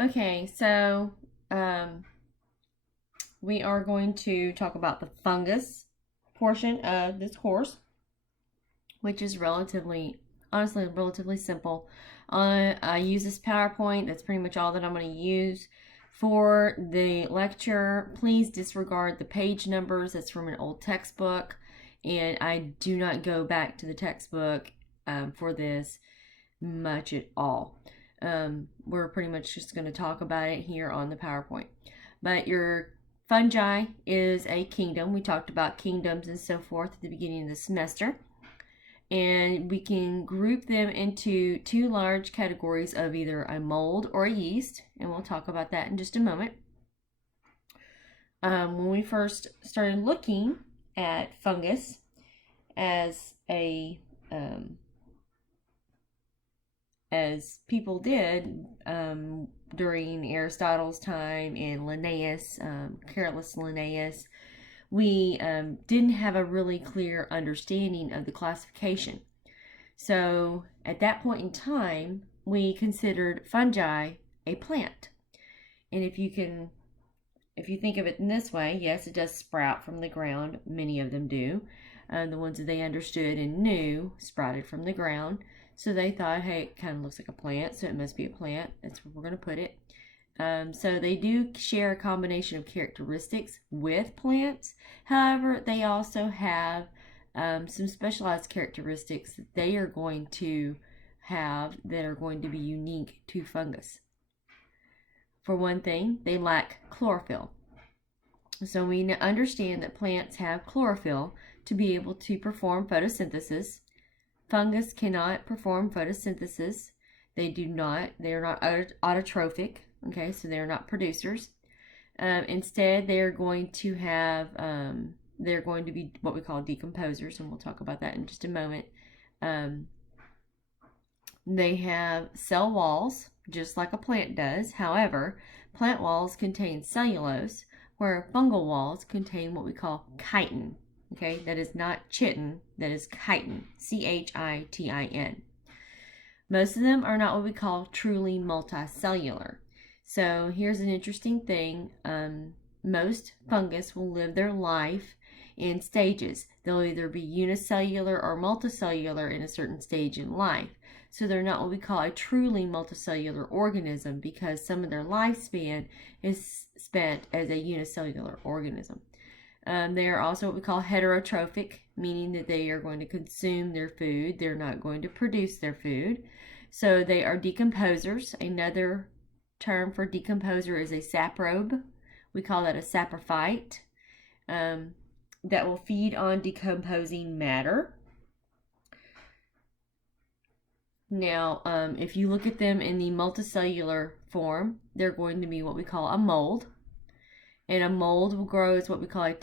Okay, so we are going to talk about the fungus portion of this course, which is honestly, relatively simple. I use this PowerPoint. That's pretty much all that I'm going to use for the lecture. Please disregard the page numbers. That's from an old textbook, and I do not go back to the textbook for this much at all. We're pretty much just going to talk about it here on the PowerPoint. But your fungi is a kingdom. We talked about kingdoms and so forth at the beginning of the semester. And we can group them into two large categories of either a mold or a yeast. And we'll talk about that in just a moment. When we first started looking at fungus as people did during Aristotle's time and Linnaeus, Carolus Linnaeus, we didn't have a really clear understanding of the classification. So at that point in time, we considered fungi a plant. And if you think of it in this way, yes, it does sprout from the ground. Many of them do. The ones that they understood and knew sprouted from the ground. So they thought, hey, it kind of looks like a plant, so it must be a plant. That's where we're going to put it. So they do share a combination of characteristics with plants. However, they also have some specialized characteristics that they are going to have that are going to be unique to fungus. For one thing, they lack chlorophyll. So we understand that plants have chlorophyll to be able to perform photosynthesis. Fungus cannot perform photosynthesis. They are not autotrophic. Okay, so they're not producers. Instead, they're going to be what we call decomposers, and we'll talk about that in just a moment. They have cell walls, just like a plant does. However, plant walls contain cellulose, where fungal walls contain what we call chitin. Okay, that is not chitin, that is chitin, chitin. Most of them are not what we call truly multicellular. So here's an interesting thing. Most fungus will live their life in stages. They'll either be unicellular or multicellular in a certain stage in life. So they're not what we call a truly multicellular organism because some of their lifespan is spent as a unicellular organism. They are also what we call heterotrophic, meaning that they are going to consume their food. They're not going to produce their food. So they are decomposers. Another term for decomposer is a saprobe. We call that a saprophyte. That will feed on decomposing matter. Now, if you look at them in the multicellular form, they're going to be what we call a mold. And a mold will grow as what we call a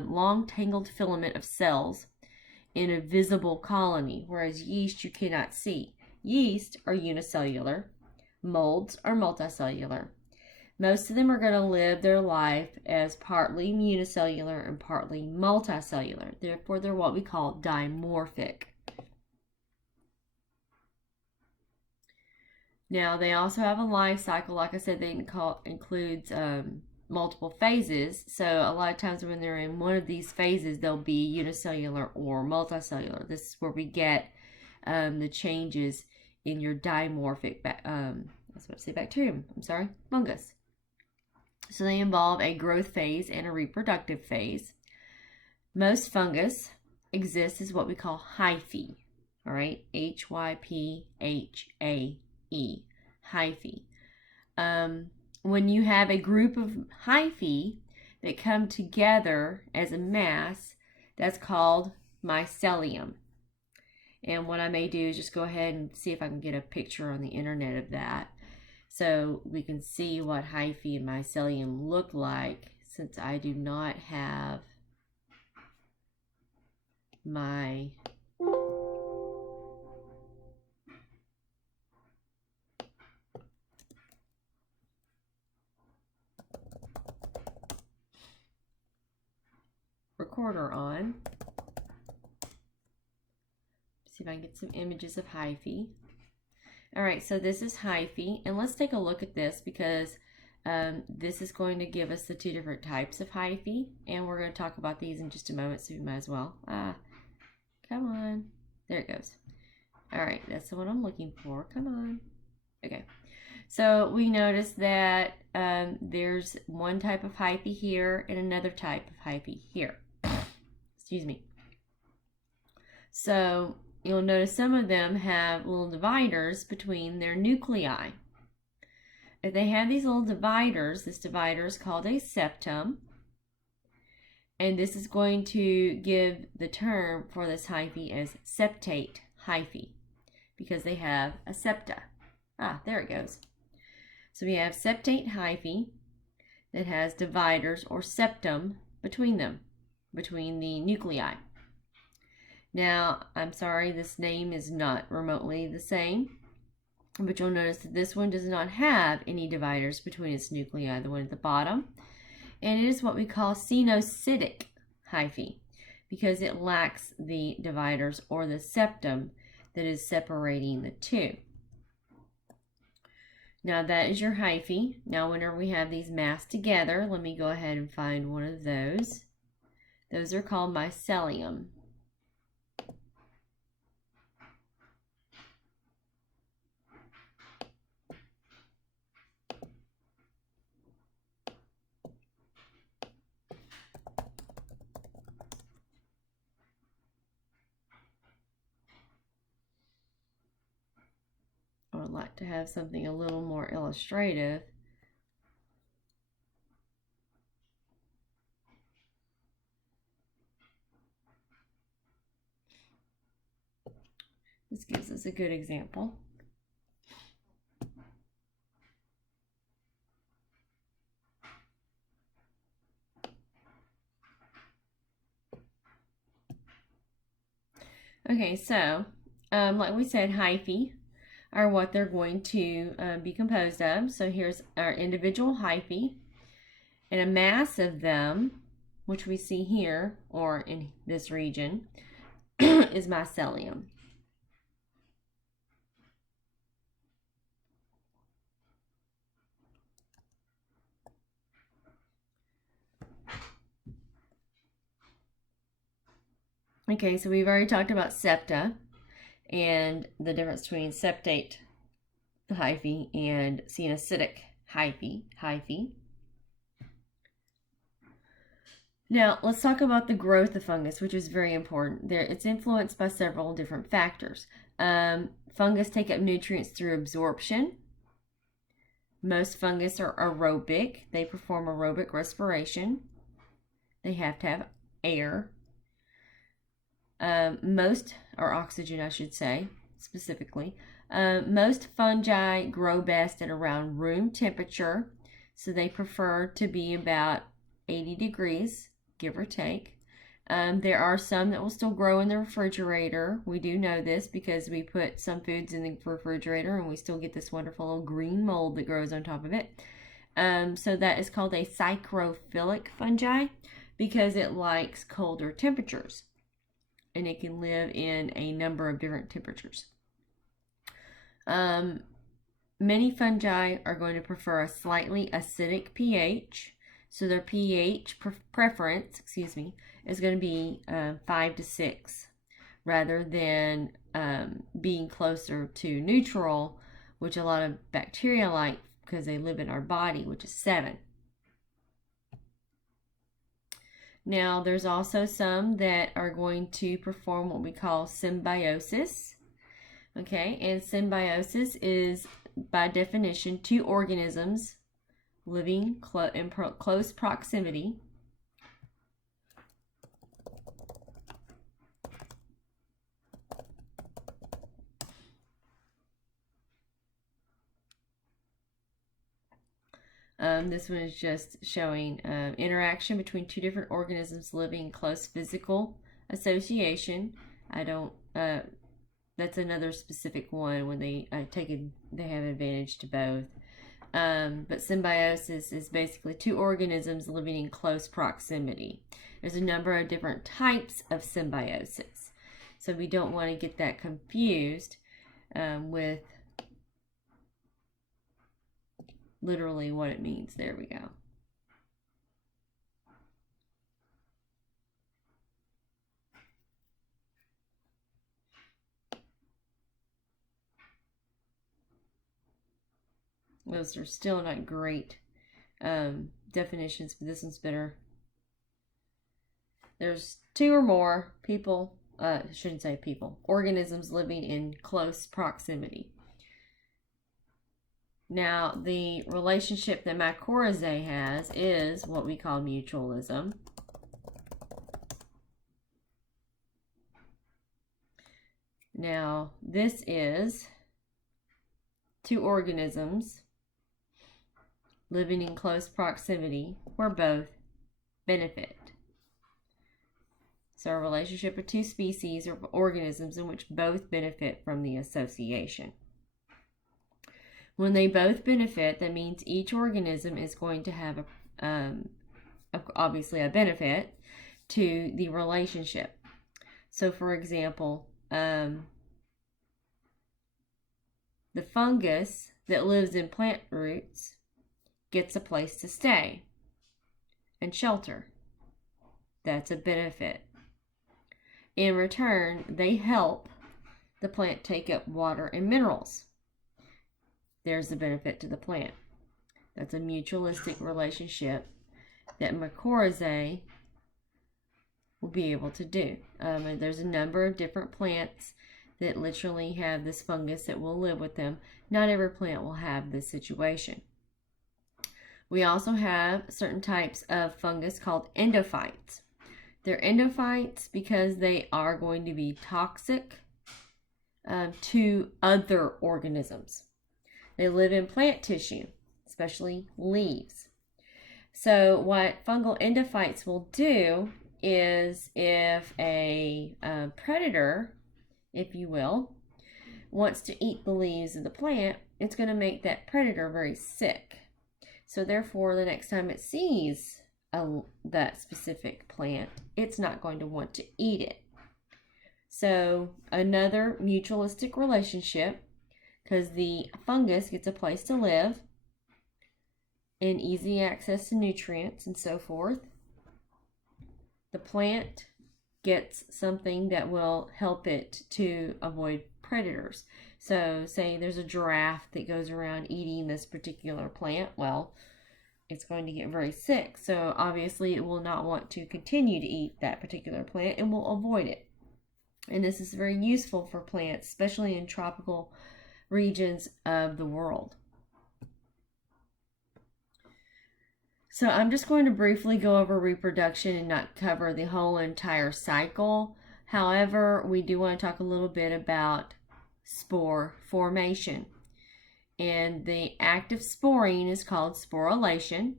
long tangled filament of cells in a visible colony, whereas yeast you cannot see. Yeast are unicellular. Molds are multicellular. Most of them are going to live their life as partly unicellular and partly multicellular. Therefore, they're what we call dimorphic. Now, they also have a life cycle. Like I said, they includes multiple phases. So a lot of times when they're in one of these phases, they'll be unicellular or multicellular. This is where we get the changes in your dimorphic, bacterium. Fungus. So they involve a growth phase and a reproductive phase. Most fungus exists as what we call hyphae. All right, Hyphae. Hyphae. When you have a group of hyphae that come together as a mass, that's called mycelium. And what I may do is just go ahead and see if I can get a picture on the internet of that so we can see what hyphae and mycelium look like, since I do not have my recorder on. See if I can get some images of hyphae. All right, so this is hyphae, and let's take a look at this because this is going to give us the two different types of hyphae, and we're going to talk about these in just a moment, so we might as well. Come on. There it goes. All right, that's the one I'm looking for. Come on. Okay. So we notice that there's one type of hyphae here and another type of hyphae here. Excuse me. So you'll notice some of them have little dividers between their nuclei. If they have these little dividers, this divider is called a septum. And this is going to give the term for this hyphae as septate hyphae because they have a septa. There it goes. So we have septate hyphae that has dividers or septum between them, between the nuclei. Now, I'm sorry, this name is not remotely the same, but you'll notice that this one does not have any dividers between its nuclei, the one at the bottom. And it is what we call cenocytic hyphae because it lacks the dividers or the septum that is separating the two. Now that is your hyphae. Now whenever we have these massed together, let me go ahead and find one of those. Those are called mycelium. I would like to have something a little more illustrative. This gives us a good example. Okay, so like we said, hyphae are what they're going to be composed of. So here's our individual hyphae, and a mass of them, which we see here or in this region, is mycelium. Okay, so we've already talked about septa and the difference between septate hyphae and cenocytic hyphae. Now, let's talk about the growth of fungus, which is very important. It's influenced by several different factors. Fungus take up nutrients through absorption. Most fungus are aerobic. They perform aerobic respiration. They have to have air. Or oxygen, I should say, specifically. Most fungi grow best at around room temperature, so they prefer to be about 80 degrees, give or take. There are some that will still grow in the refrigerator. We do know this because we put some foods in the refrigerator and we still get this wonderful little green mold that grows on top of it. So that is called a psychrophilic fungi because it likes colder temperatures. And it can live in a number of different temperatures. Many fungi are going to prefer a slightly acidic pH. So their pH preference, is going to be 5 to 6 rather than being closer to neutral, which a lot of bacteria like because they live in our body, which is 7. Now, there's also some that are going to perform what we call symbiosis. Okay, and symbiosis is, by definition, two organisms living in close proximity. This one is just showing interaction between two different organisms living in close physical association. That's another specific one when they they have advantage to both. But symbiosis is basically two organisms living in close proximity. There's a number of different types of symbiosis, so we don't want to get that confused with literally what it means. There we go. Those are still not great definitions, but this one's better. There's two or more people, I shouldn't say people, organisms living in close proximity. Now, the relationship that mycorrhizae has is what we call mutualism. Now, this is two organisms living in close proximity where both benefit. So a relationship of two species or organisms in which both benefit from the association. When they both benefit, that means each organism is going to have obviously a benefit to the relationship. So for example, the fungus that lives in plant roots gets a place to stay and shelter. That's a benefit. In return, they help the plant take up water and minerals. There's the benefit to the plant. That's a mutualistic relationship that mycorrhizae will be able to do. And there's a number of different plants that literally have this fungus that will live with them. Not every plant will have this situation. We also have certain types of fungus called endophytes. They're endophytes because they are going to be toxic to other organisms. They live in plant tissue, especially leaves. So what fungal endophytes will do is if a predator, if you will, wants to eat the leaves of the plant, it's going to make that predator very sick. So therefore, the next time it sees that specific plant, it's not going to want to eat it. So another mutualistic relationship, because the fungus gets a place to live and easy access to nutrients and so forth. The plant gets something that will help it to avoid predators. So say there's a giraffe that goes around eating this particular plant. Well, it's going to get very sick. So obviously it will not want to continue to eat that particular plant and will avoid it. And this is very useful for plants, especially in tropical regions of the world. So I'm just going to briefly go over reproduction and not cover the whole entire cycle. However, we do want to talk a little bit about spore formation. And the act of sporing is called sporulation,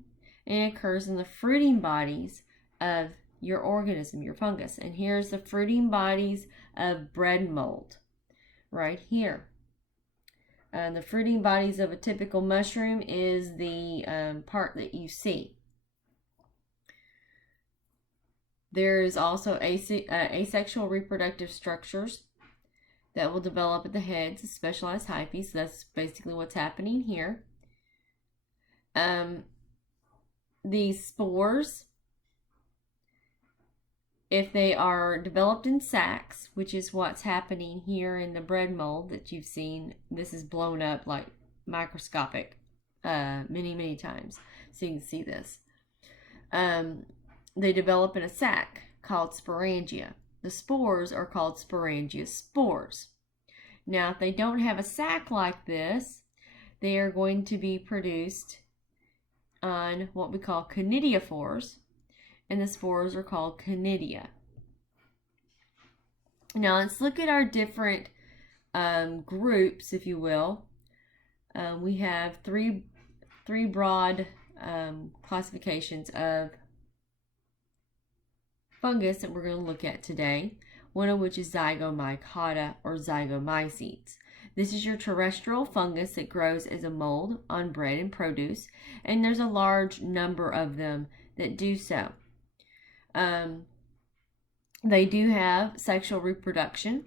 and it occurs in the fruiting bodies of your organism, your fungus. And here's the fruiting bodies of bread mold right here. The fruiting bodies of a typical mushroom is the part that you see. There is also asexual reproductive structures that will develop at the heads of specialized hyphae. So that's basically what's happening here. These spores, if they are developed in sacs, which is what's happening here in the bread mold that you've seen, this is blown up like microscopic many times, so you can see this. They develop in a sac called sporangia. The spores are called sporangiospores. Now, if they don't have a sac like this, they are going to be produced on what we call conidiophores, and the spores are called conidia. Now, let's look at our different groups, if you will. We have three broad classifications of fungus that we're going to look at today, one of which is zygomycota or zygomycetes. This is your terrestrial fungus that grows as a mold on bread and produce, and there's a large number of them that do so. They do have sexual reproduction,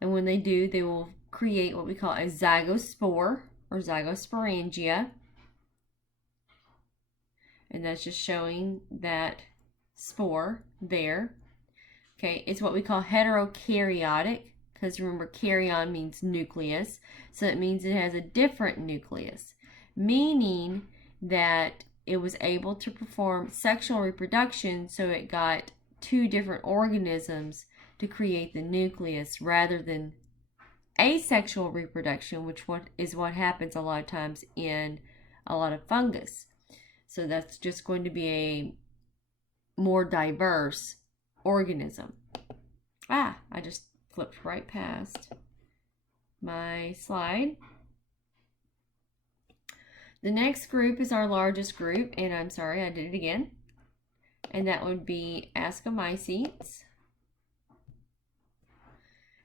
and when they do, they will create what we call a zygospore, or zygosporangia. And that's just showing that spore there. Okay, it's what we call heterokaryotic, because remember, karyon means nucleus, so it means it has a different nucleus, meaning that it was able to perform sexual reproduction, so it got two different organisms to create the nucleus rather than asexual reproduction, which is what happens a lot of times in a lot of fungus. So that's just going to be a more diverse organism. I just flipped right past my slide. The next group is our largest group, and I'm sorry, I did it again. And that would be ascomycetes.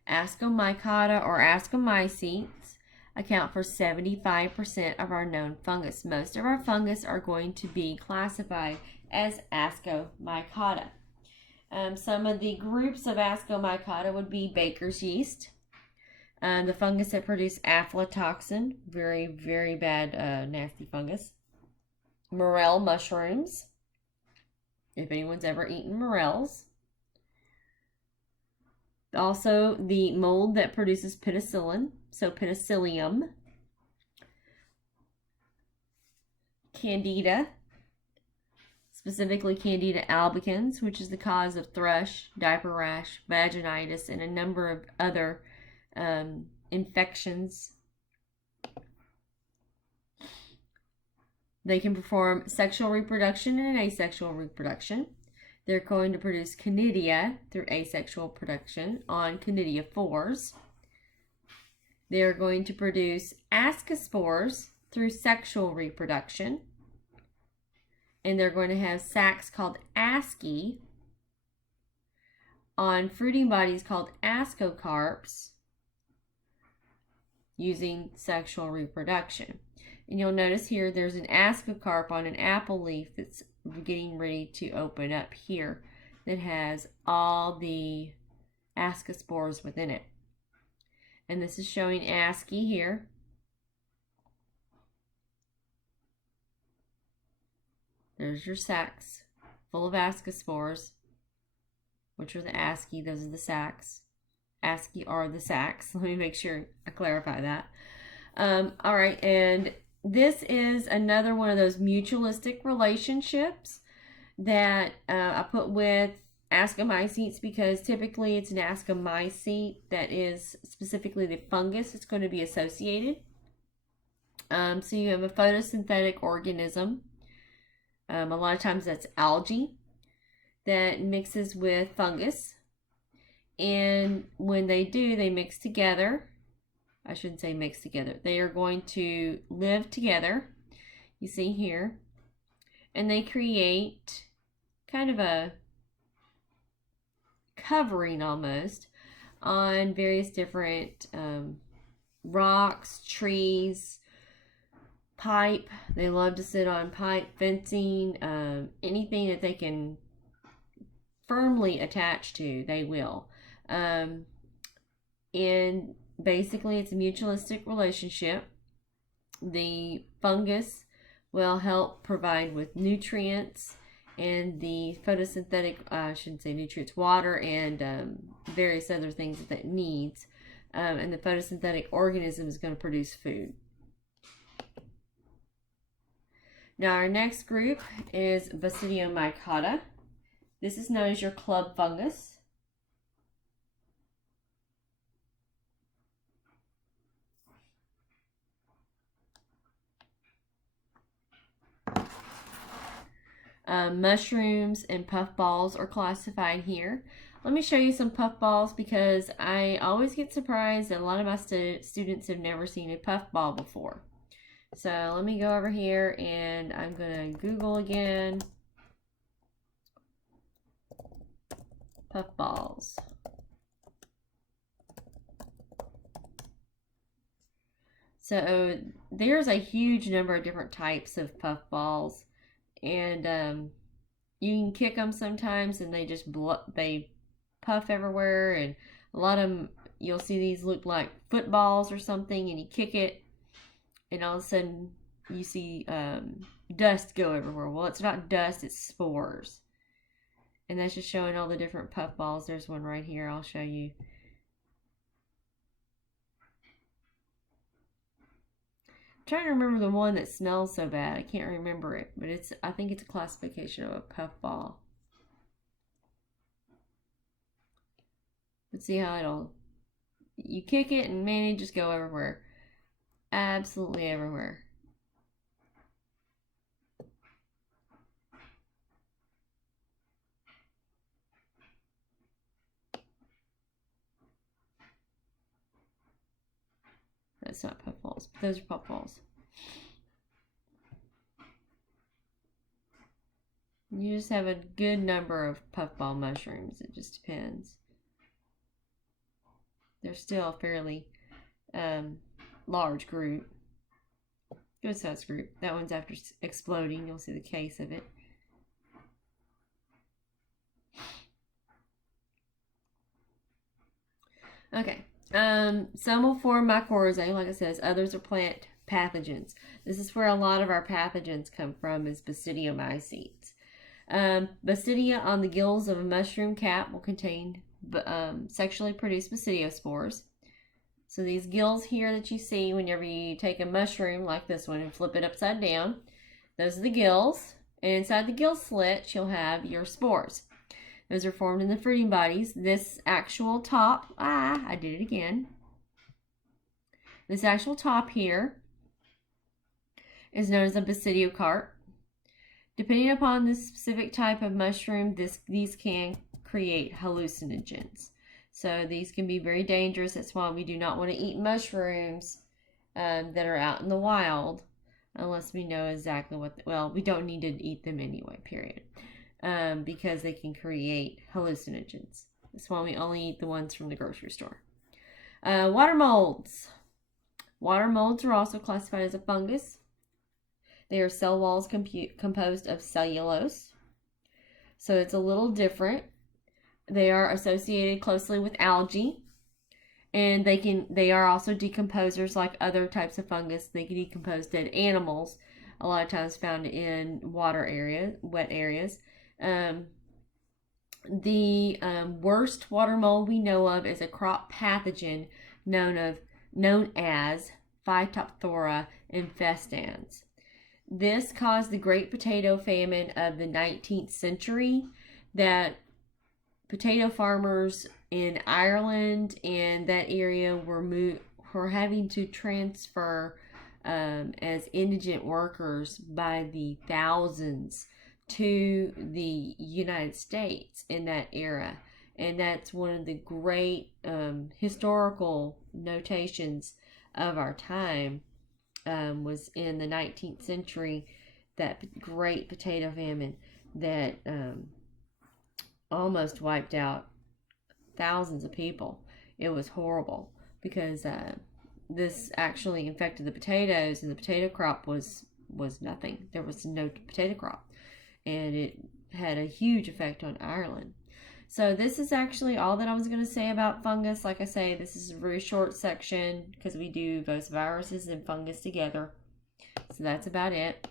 Ascomycota or ascomycetes account for 75% of our known fungus. Most of our fungus are going to be classified as ascomycota. Some of the groups of ascomycota would be baker's yeast, the fungus that produce aflatoxin, very, very bad, nasty fungus. Morel mushrooms, if anyone's ever eaten morels. Also, the mold that produces penicillin, so penicillium. Candida, specifically Candida albicans, which is the cause of thrush, diaper rash, vaginitis, and a number of other infections. They can perform sexual reproduction and asexual reproduction. They're going to produce conidia through asexual production on conidiophores. They're going to produce ascospores through sexual reproduction. And they're going to have sacs called asci on fruiting bodies called ascocarps using sexual reproduction. And you'll notice here there's an ascocarp on an apple leaf that's getting ready to open up here that has all the ascospores within it. And this is showing asci here. There's your sacs full of ascospores, which are the asci. Those are the sacs. Asci are the sacs. Let me make sure I clarify that. All right, and this is another one of those mutualistic relationships that I put with ascomycetes because typically it's an ascomycete that is specifically the fungus that's going to be associated. So you have a photosynthetic organism. A lot of times that's algae that mixes with fungus. And when they do, they mix together. I shouldn't say mix together. They are going to live together. You see here. And they create kind of a covering almost on various different rocks, trees, pipe. They love to sit on pipe, fencing, anything that they can firmly attach to, they will. And basically it's a mutualistic relationship. The fungus will help provide with nutrients, and the photosynthetic, I shouldn't say nutrients, water and various other things that it needs. And the photosynthetic organism is going to produce food. Now our next group is Basidiomycota. This is known as your club fungus. Mushrooms and puffballs are classified here. Let me show you some puffballs because I always get surprised that a lot of my students have never seen a puffball before. So let me go over here and I'm going to Google again. Puffballs. So there's a huge number of different types of puffballs. And you can kick them sometimes and they just they puff everywhere, and a lot of them, you'll see these look like footballs or something, and you kick it and all of a sudden you see dust go everywhere. Well, it's not dust, it's spores. And that's just showing all the different puffballs. There's one right here. I'll show you. I'm trying to remember the one that smells so bad. I can't remember it, but I think it's a classification of a puffball. Let's see how you kick it and man, it just go everywhere. Absolutely everywhere. That's not puffballs. Those are puffballs. You just have a good number of puffball mushrooms. It just depends. They're still a fairly large group. Good size group. That one's after exploding. You'll see the case of it. Okay. Some will form mycorrhizae, like it says. Others are plant pathogens. This is where a lot of our pathogens come from, is basidiomycetes. Basidia on the gills of a mushroom cap will contain sexually produced basidiospores. So these gills here that you see whenever you take a mushroom like this one and flip it upside down, those are the gills. And inside the gill slits, you'll have your spores. Those are formed in the fruiting bodies. This actual top, I did it again. This actual top here is known as a basidiocarp. Depending upon the specific type of mushroom, these can create hallucinogens. So these can be very dangerous. That's why we do not want to eat mushrooms that are out in the wild unless we know exactly well, we don't need to eat them anyway, period. Because they can create hallucinogens. That's why we only eat the ones from the grocery store. Water molds. Water molds are also classified as a fungus. They are cell walls composed of cellulose. So it's a little different. They are associated closely with algae. And they are also decomposers like other types of fungus. They can decompose dead animals, a lot of times found in wet areas. The worst water mold we know of is a crop pathogen known as Phytophthora infestans. This caused the Great Potato Famine of the 19th century, that potato farmers in Ireland and that area were having to transfer as indigent workers by the thousands to the United States in that era. And that's one of the great historical notations of our time, was in the 19th century, that great potato famine that almost wiped out thousands of people. It was horrible because this actually infected the potatoes, and the potato crop was nothing. There was no potato crop, and it had a huge effect on Ireland. So this is actually all that I was going to say about fungus. Like I say, this is a very short section because we do both viruses and fungus together. So that's about it.